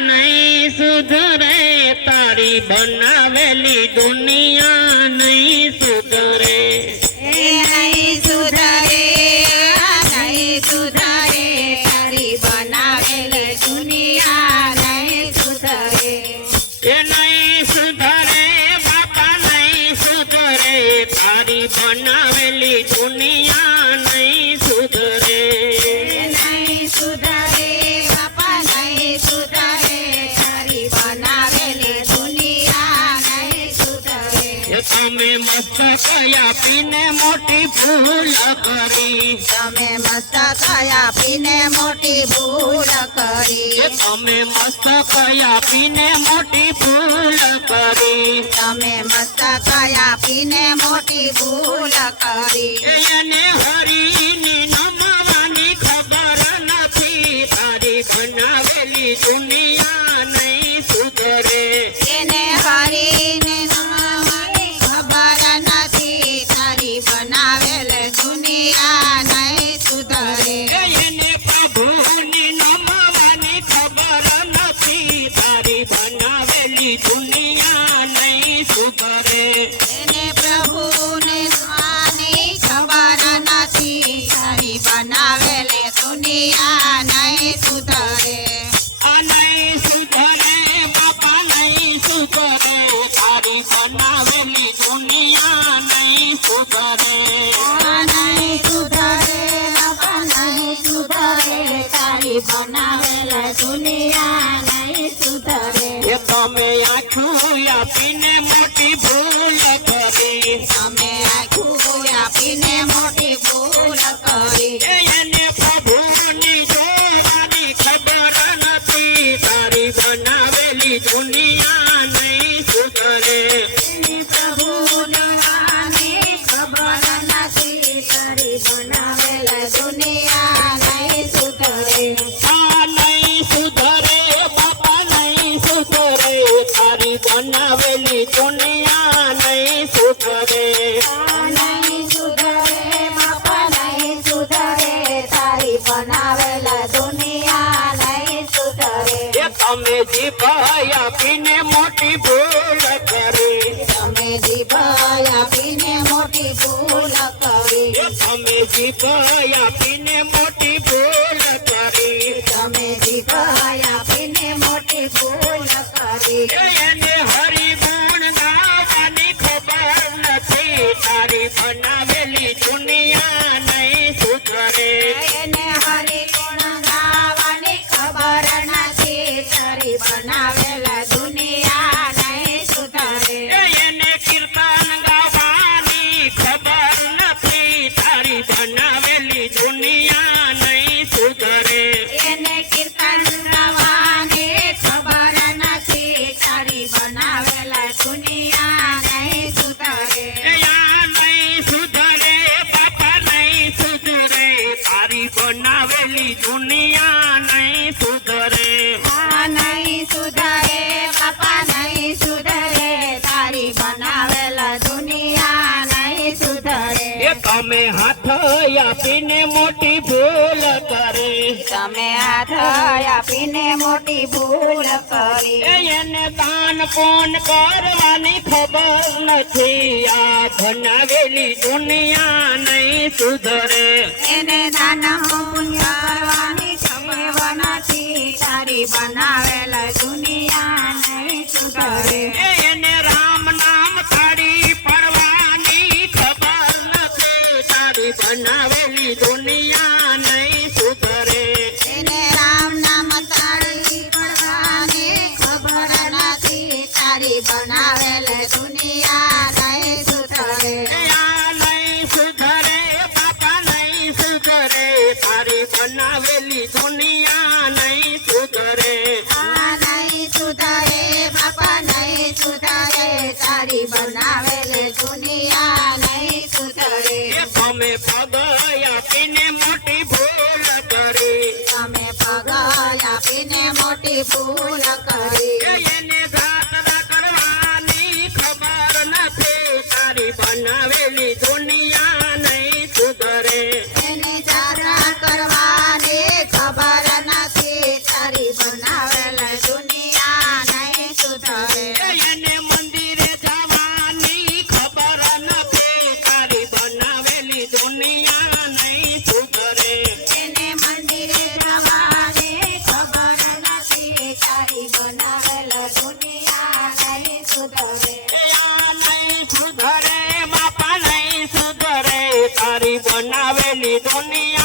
नहीं सुधरे तारी बनावेली दुनिया नहीं सुधरे नहीं सुधरे नहीं सुधरे तारी बनावेली दुनिया नहीं सुधरे नहीं सुधरे बापा नहीं सुधरे तारी बनावेली दुनिया नहीं सुधरे नहीं सुधरे बापा नहीं सुधरे तारी बनावेली दुनिया नहीं सुधरे તમે મસ્ત કયા પીને મોટી ભૂલ કરી તમે મસ્ત કયા પીને મોટી ભૂલ કરી તમે મસ્ત કયા પીને મોટી ભૂલ કરી તમે મસ્ત કયા પીને મોટી ભૂલ કરી એને હરીની નમવાની ખબર નથી તારી બનાવેલી દુનિયા નહીં સુધરે એને હરીને નમવાની ખબર નથી તારી બનાવેલ દુનિયા નહીં સુધરે એને પ્રભુની નમવાની ખબર નથી તારી બનાવેલી દુનિયા નહીં સુધરે એને પ્રભુને નાની ખબર નથી તારી બનાવેલ દુનિયા નહીં સુધરે આ નહીં સુધરે બાપા નહીં સુધરે તારી બનાવેલી દુનિયા નહીં સુધરે નહીં સુધરે બાપા નહીં સુધરે તારી બનાવેલ દુનિયા નહીં સુધરે એ તમે આખું આપીને મોટી ભૂલ કરી તમે આખું આપીને મોટી ભૂલ કરી એને પ્રભુની જોવાની ખબર નથી તારી બનાવેલી દુનિયા નહીં સુધરે પ્રભુને આની ખબર નથી તારી બનાવેલ દુનિયા નહીં સુધરે આ નહીં સુધરે બાપા નહીં સુધરે તારી બનાવેલી દુનિયા નહીં સુધરે નહીં સુધરે બાપા નહીં સુધરે તારી બનાવેલ દુનિયા નહીં સુધરે એ તમે જીભાઈ આપીને મોટી ભૂલ કરી તમે જીભાઈ આપીને મોટી ભૂલ કરી એ તમે જીભાઈ આપીને મોટી ભૂલ કરી તમે જીભાઈ આપીને મોટી ભૂલ કરી એને હરિગુણ ગાવાની ખબર નથી તારી બનાવેલી દુનિયા નહીં સુધરે એને હરિ ગુણ ગાવાની ખબર નથી તારી બનાવેલ દુનિયા નહીં સુધરે એને કીર્તન ગાવાની ખબર નથી તારી બનાવેલી દુનિયા નહીં સુધરે એને કીર્તન ગાવાની ખબર નથી તારી બનાવેલ દુનિયા નહીં સુધરે આ નહીં સુધરે બાપા નહીં સુધરે તારી બનાવેલી દુનિયા નહીં સુધરે આ નહીં સુધરે બાપા નહીં સુધરે તારી બનાવેલ દુનિયા નહીં સુધરે એ તમે હાથ આપીને મોટી ભૂલ કરે તમે હાથ આપીને મોટી ભૂલ કરી એને દાન પૂન કરવાની ખબર નથી આ બનાવેલી દુનિયા નહીં સુધરે એને દાન પુણ્ય કરવાની ખબર નથી તારી બનાવેલ દુનિયા નહીં સુધરે એને રામ નામ તાળી પડવાની ખબર નથી તારી બનાવેલી દુનિયા નહીં સુધરે એને રામ નામ તાળી પડવાની ખબર નથી તારી બનાવેલ દુનિયા નહીં સુધરે આ નહીં સુધરે બાપા નહીં સુધરે તારી બનાવેલી દુનિયા નહીં સુધરે આ નહીં સુધરે બાપા નહીં સુધરે તારી બનાવેલ દુનિયા નહીં સુધરે એ તમે પગ આપીને મોટી ભૂલ કરી તમે પગ આપીને મોટી ભૂલ કરી એને જાત્રા કરવાની ખબર નથી તારી બનાવેલી દુનિયા નહીં સુધરે એને જાત્રા કરવાની ખબર નથી તારી બનાવેલ દુનિયા તારી બનાવેલી દુનિયા